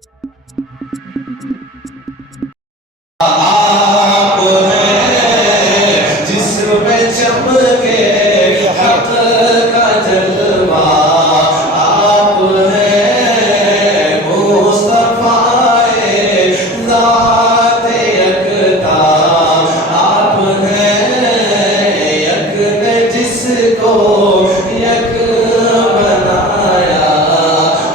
آپ ہیں جس میں چمکے حق کا جلوہ، آپ ہیں مصطفیٰ ذات یکتا، آپ ہیں یک نے جس کو یک بنایا،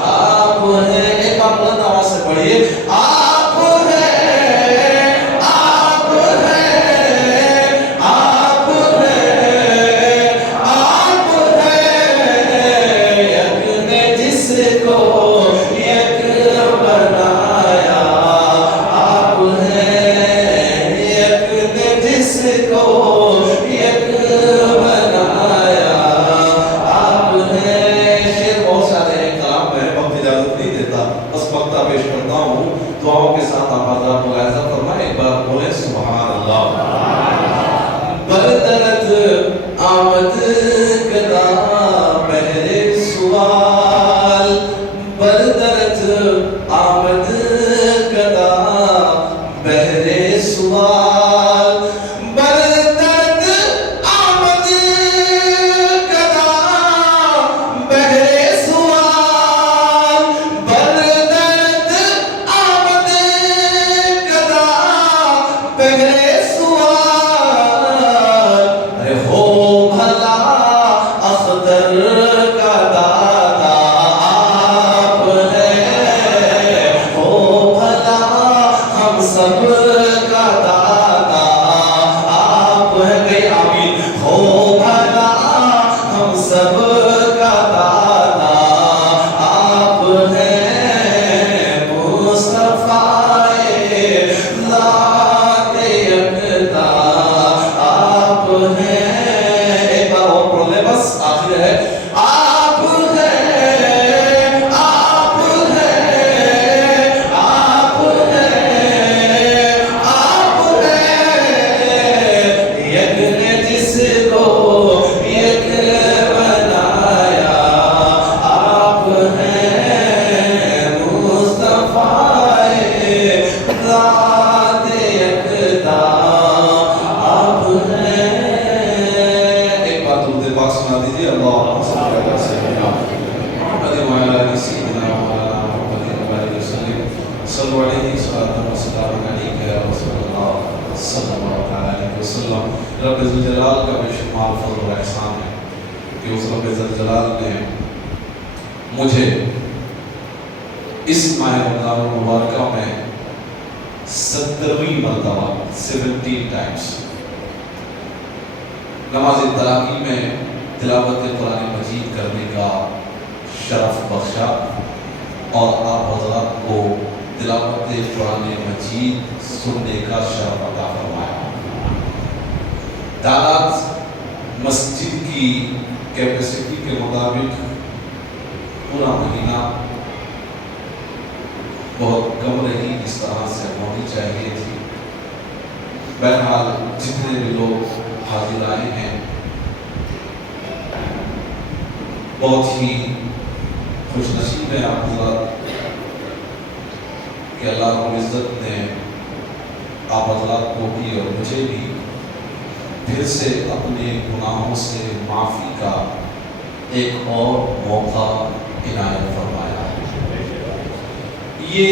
آپ ہیں، ایک بار بلند آواز سے پڑھیے، آپ ہیں، آپ ہیں، آپ ہیں، آپ ہیں، یک نے جس کو یک بنایا، آپ ہیں یک نے جس کو یک بنایا، آپ ہیں۔ شعر بہت سارے ہیں، کلام میں وقت اجازت نہیں دیتا، بس وقتہ پیش کرتا ہوں، دعاؤں کے ساتھ آپ حضرات ملاحظہ فرمائیں، ایک بار بولیں سبحان اللہ۔ بردرد آمد کدا بہر سوال، بردرد آمد کدا بہر سوال، بردرد آمد کدا بہر سوال، بردرد آمد کدا بہر سوال، ارے ہو بھلا اختر کا دادا، آپ ہیں، ہو بھلا ہم سب کا دادا، آپ ہیں، گئی آمین، ہو بھلا ہم سب کا دادا، آپ ہیں مصطفیٰ ذات یکتا، آپ ہیں، ایک بار اور پڑھ لیں بس آخر ہے، آپ ہیں، آپ ہیں، آپ ہیں، آپ ہیں، یک نے جس کو یک بنایا، آپ ہیں مصطفیٰ ذات یکتا، آپ ہیں۔ ایک بار درود پاک سنا دیجیے، اللہم صلی علی سیدنا محمد وعلی آل سیدنا مولانا محمد وعلی وسلم، صلو علیہ صلاۃ و سلام علیک یا رسول اللہ صلی اللہ علیہ وسلم۔ رب ذوالجلال کا بے شمار فضل و احسان ہے کہ اس رب ذوالجلال نے مجھے اس ماہ رمضان المبارکہ میں 70ویں مرتبہ 17 ٹائمز نماز تراویح میں تلاوت قرآن مجید کرنے کا شرف بخشا، اور آپ حضرات کو تلاوت قرآن مجید سننے کا شرف عطا فرمایا۔ تعداد مسجد کی کیپیسٹی کے مطابق پورا مہینہ بہت کم رہی، اس طرح سے ہونی چاہیے تھی۔ بہرحال جتنے بھی لوگ حاضر آئے ہیں، بہت ہی خوش نصیب ہیں آپ حضرات کہ اللہ رب العزت نے آپ حضرات کو بھی اور مجھے بھی پھر سے اپنے گناہوں سے معافی کا ایک اور موقع عنایت فرمایا ہے۔ یہ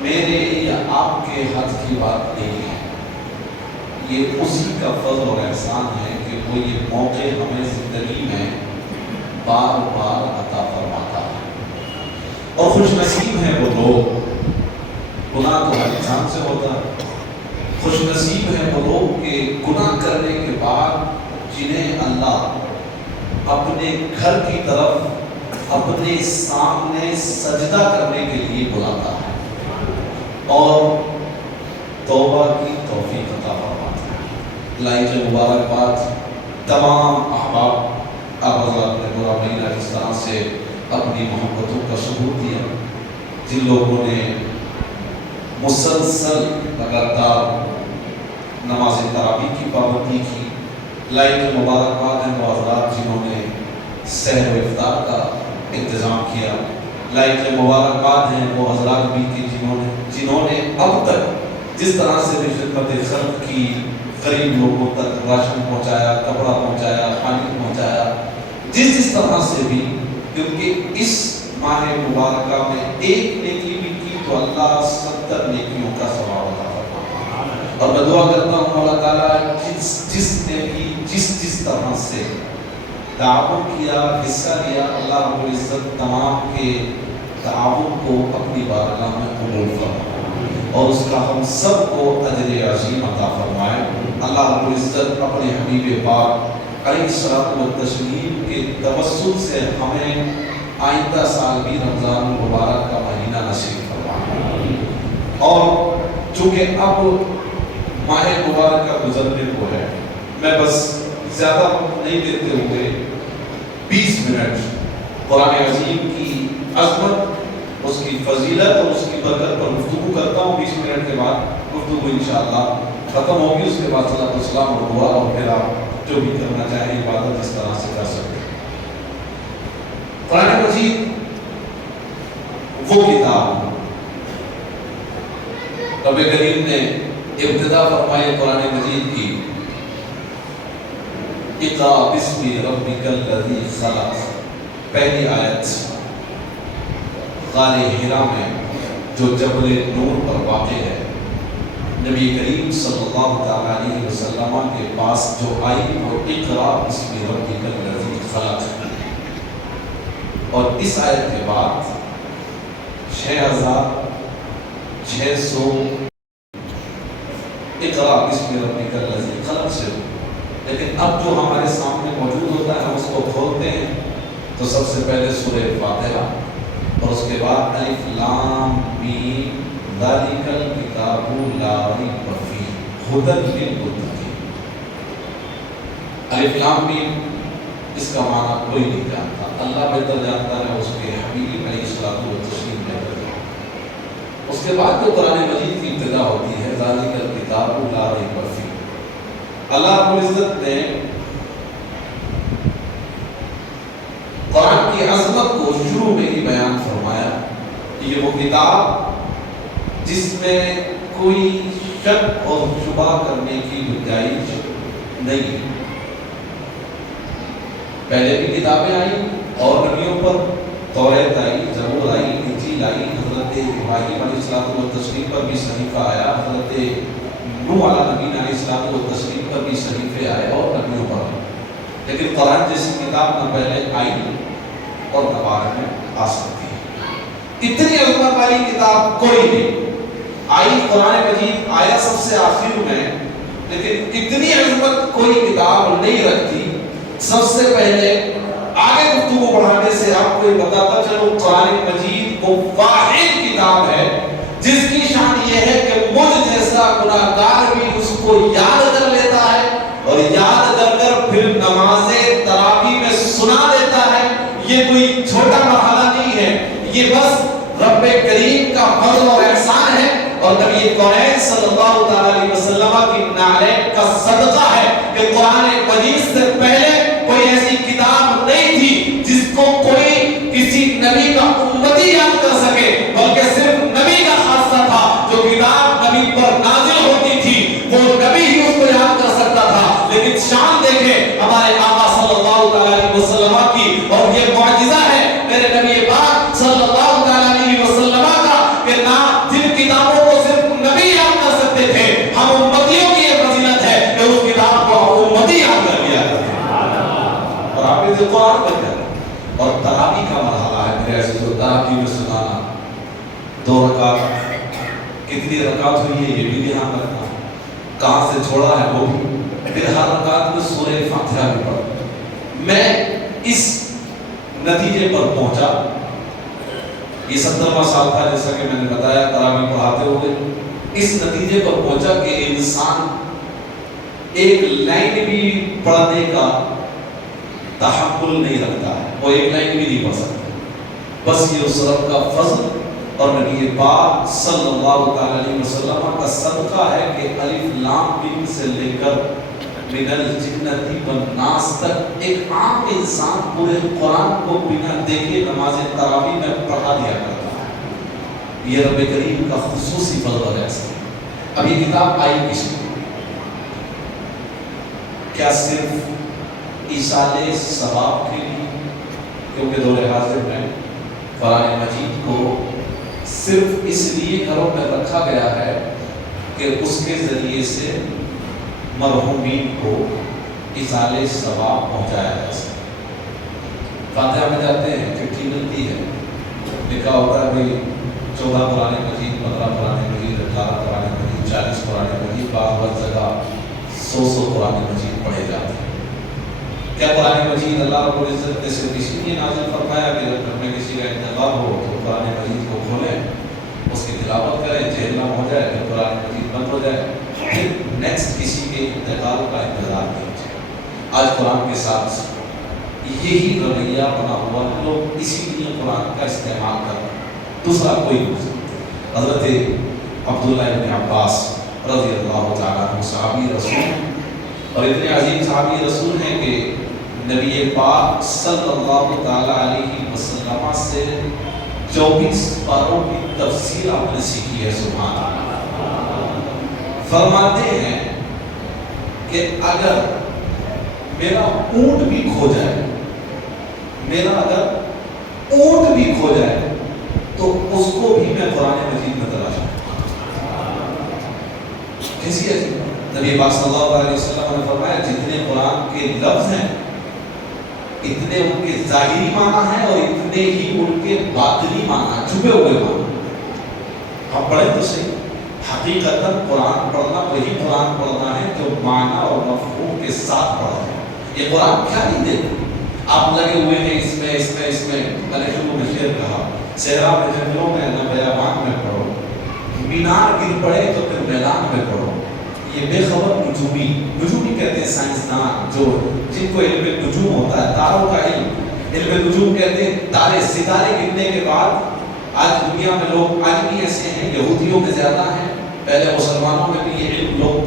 میرے یا آپ کے حد کی بات نہیں ہے، یہ اسی کا فضل اور احسان ہے کہ وہ یہ موقع ہمیں زندگی میں بار بار عطا فرماتا ہے۔ اور خوش نصیب ہیں وہ لوگ، گناہ تو ہر انسان سے ہوتا ہے، خوش نصیب ہیں وہ لوگ کہ گناہ کرنے کے بعد جنہیں اللہ اپنے گھر کی طرف اپنے سامنے سجدہ کرنے کے لیے بلاتا ہے اور توبہ کی توفیق عطا فرماتا ہے۔ لائق مبارکباد تمام احباب، آپ حضرات نے پورا مہینہ اس طرح سے اپنی محبتوں کا ثبوت دیا، جن لوگوں نے مسلسل لگاتار نماز تراویح کی پابندی کی، لائق مبارکباد ہیں وہ حضرات جنہوں نے سحر و افطار کا انتظام کیا، لائق مبارکباد ہیں وہ حضرات بھی کہ جنہوں نے اب تک جس طرح سے بھی خدمت خلق کی، غریب لوگوں تک راشن پہنچایا، کپڑا پہنچایا، پانی پہنچایا، جس طرح سے بھی، کیونکہ اس ماہ مبارکہ میں ایک نیکی بھی کی تو اللہ 70 نیکیوں کا ثواب عطا فرمائے۔ اور میں دعا کرتا ہوں اللہ تعالیٰ جس نے بھی جس طرح سے تعاون کیا، حصہ لیا، اللہ رب العزت تمام کے تعاون کو اپنی بارگاہ میں قبول فرمائے اور اس کا ہم سب کو اجر عظیم عطا فرمائے۔ اللہ رب العزت اپنے حبیب پاک علیہ الصلوۃ والتسلیم کے توسل سے ہمیں آئندہ سال بھی رمضان المبارک کا مہینہ نصیب فرمائے۔ اور چونکہ اب ماہ مبارک کا گزرنے کو ہے، میں بس زیادہ وقت نہیں دیتے ہوئے 20 منٹ قرآن عظیم کی عظمت، اس کی فضیلت اور اس کی برکت پر گفتگو کرتا ہوں۔ 20 منٹ کے بعد گفتگو انشاءاللہ ختم ہوگی، اس کے بعد صلاۃ والسلام اور دعا، اور پھر آپ جو بھی کرنا چاہیں عبادت اس طرح سے کر سکتے ہیں۔ قرآن مجید وہ کتاب، رب کریم نے ابتدا فرمائی قرآن مجید کی، اقرأ بسم ربک الذی خلق، پہلی آیت غار حرا میں جو جبل نور پر واقع ہے، نبی کریم صلی اللہ تعالیٰ علیہ وسلم کے پاس جو آئی وہ اقرأ بسم ربک الذی خلق، اور اس آیت کے بعد 6600 اقرأ بسم ربک الذی خلق سے، لیکن اب جو ہمارے سامنے موجود ہوتا ہے ہم اس کو کھولتے ہیں تو سب سے پہلے سورہ فاتحہ اور اس کے بعد الف لام میم ذالک الکتاب لا ریب فیہ ھدی للمتقین۔ الف لام میم اس کا معنی کوئی نہیں جانتا، اللہ بہتر جانتا ہے، اس کے حبیب علیہ الصلوۃ والتسلیم بہتر جانتا۔ اس کے بعد جو قرآن مجید کی ابتدا ہوتی ہے ذالک الکتاب لا ریب فیہ، اللہ رب العزت نے قرآن کی عظمت کو شروع میں ہی بیان فرمایا کہ یہ وہ کتاب جس میں کوئی شک اور شبہ کرنے کی گنجائش نہیں ہے۔ پہلے بھی کتابیں آئیں اور نبیوں پر توریت آئی، زبور آئی، انجیل آئی، حضرت ابراہیم علیہ الصلوۃ والتسلیم پر بھی صحیفہ آیا، حضرت نوح علیہ نبی علیہ الصلوۃ والتسلیم پر بھی صحیفے آئے اور نبیوں پر، لیکن قرآن جیسی کتاب نہ پہلے آئی اور نہ بعد میں آ سکتی ہے۔ اتنی عظمت والی کتاب کوئی نہیں آئی، قرآن مجید آیا سب سے آخر میں، لیکن اتنی عظمت کوئی کتاب نہیں رکھتی۔ سب سے پہلے آگے گفتگو بڑھانے سے آپ کو یہ بتاتا چلو قرآن مجید وہ واحد کتاب ہے جس کی شان یہ ہے کہ مجھ جیسا گناہ گار بھی اس کو یاد کر لیتا ہے اور یاد کر کر پھر نماز تراویح میں سنا دیتا ہے۔ یہ کوئی چھوٹا مرحلہ نہیں ہے، یہ بس رب کریم کا فضل اور احسان ہے اور نبی کونین صلی اللہ تعالیٰ علیہ وسلم کی نعلین کا صدقہ ہے کہ قرآن مجید سے پہلے کوئی ایسی کتاب نہیں تھی جس کو کوئی کسی نبی کا امتی یاد کر سکے، بلکہ صرف نبی کا خاصہ تھا۔ جو کتاب نبی پر نازل ہوتی تھی وہ نبی ہی اس کو یاد کر سکتا تھا، لیکن شان دیکھیں ہمارے آقا صلی اللہ تعالیٰ علیہ وسلم کی، اور یہ معجزہ ہے میرے نبی پاک صلی اللہ تعالیٰ علیہ وسلم کا کہ نہ جن کتابوں کو صرف نبی یاد کر سکتے تھے، ہم امتیوں کی یہ فضیلت ہے کہ اس کتاب کو ہم امتی یاد کر لیا کرتے ہیں اور آپ اس کو یاد کر جاتے ہیں۔ اور تراویح کا مرحلہ ہے میرے عزیز و تراویح میں سنانا 2 رکعت، کتنی رکعت ہوئی ہے یہ بھی دھیان رکھنا، کہاں سے چھوڑا ہے وہ بھی، پھر ہر رکعت میں سورہ فاتحہ بھی پڑھنا۔ میں اس نتیجے پر پہنچا، یہ 70واں سال تھا جیسا کہ میں نے بتایا تراویح پڑھاتے ہوئے، اس نتیجے پر پہنچا کہ انسان ایک لائن بھی پڑھنے کا تحمل نہیں رکھتا ہے، وہ ایک لائن بھی نہیں پڑھ سکتا۔ بس یہ اس رب کا فضل اور نبی پاک صلی اللہ تعالیٰ علیہ وسلم کا صدقہ ہے کہ الف لام میم سے لے کر من الجنتی والناس تک ایک عام انسان پورے قرآن کو بنا دیکھے نماز تراویح میں پڑھا دیا کرتا ہے۔ یہ رب کریم کا خصوصی فضل اور احسان۔ اب یہ کتاب آئی کس لیے؟ کیا صرف ایصال ثواب کے لیے؟ کیونکہ دور حاضر میں قرآن مجید کو صرف اس لیے گھروں میں رکھا گیا ہے کہ اس کے ذریعے سے مرحومین کو ایصال ثواب پہنچایا جا سکے۔ فاتحہ میں جاتے ہیں، چٹھی ملتی ہے، لکھا ہوتا ہے بھائی 14 قرآن مجید، 15 قرآن مجید، 18 قرآن مجید، 40 قرآن مجید، بعض جگہ 100 قرآن مجید پڑھے جاتے ہیں۔ کیا قرآن مجید اللہ رب العزت نے صرف اسی لیے نازل فرمایا کہ جب میں کسی کا انتقال ہو تو قرآن مجید کو کھولیں، اس کی تلاوت کریں، جہنم ہو جائے تو قرآن مجید بند ہو جائے، پھر نیکسٹ کسی کے انتقال کا انتظار کیجیے؟ آج قرآن کے ساتھ یہی رویہ بنا ہوا ہے، لوگ اسی لیے قرآن کا استعمال کر رہے ہیں، دوسرا کوئی نہیں۔ حضرت عبداللہ ابن عباس رضی اللہ تعالیٰ عنہ صحابی رسول، اور اتنے عظیم صحابی رسول ہیں کہ نبی پاک صلی اللہ تعالیٰ علیہ وسلم سے 24 پاروں کی تفسیر آپ نے سیکھی ہے، سبحان اللہ۔ فرماتے ہیں کہ اگر میرا اونٹ بھی کھو جائے، تو اس کو بھی میں قرآن مجید میں تلاشوں۔ کیسی ہے؟ نبی پاک صلی اللہ علیہ وسلم نے فرمایا جتنے قرآن کے لفظ ہیں اتنے ان کے ظاہری معنی ہیں اور اتنے ہی ان کے باطنی معنی، چھپے ہوئے معنی۔ ہم پڑھیں تو صحیح، حقیقتاً قرآن پڑھنا وہی قرآن پڑھنا ہے جو معنی اور مفہوم کے ساتھ پڑھا ہے۔ یہ قرآن کیا نہیں دیتا؟ آپ لگے ہوئے ہیں اس میں میں نے شروع میں شعر کہا، صحرا میں جنگلوں میں نہ بیابان میں پڑھو، مینار گر پڑے تو پھر میدان میں پڑھو۔ یہ بے خبر نجومی کہتے ہیں سائنسدان، جو جن کو علم نجوم ہوتا ہے، تاروں کا علم نجوم کہتے ہیں۔ تارے ستارے گرنے کے بعد آج دنیا میں لوگ آج بھی ایسے ہیں، یہودیوں میں زیادہ ہیں، پہلے مسلمانوں میں بھی یہ علم لوگ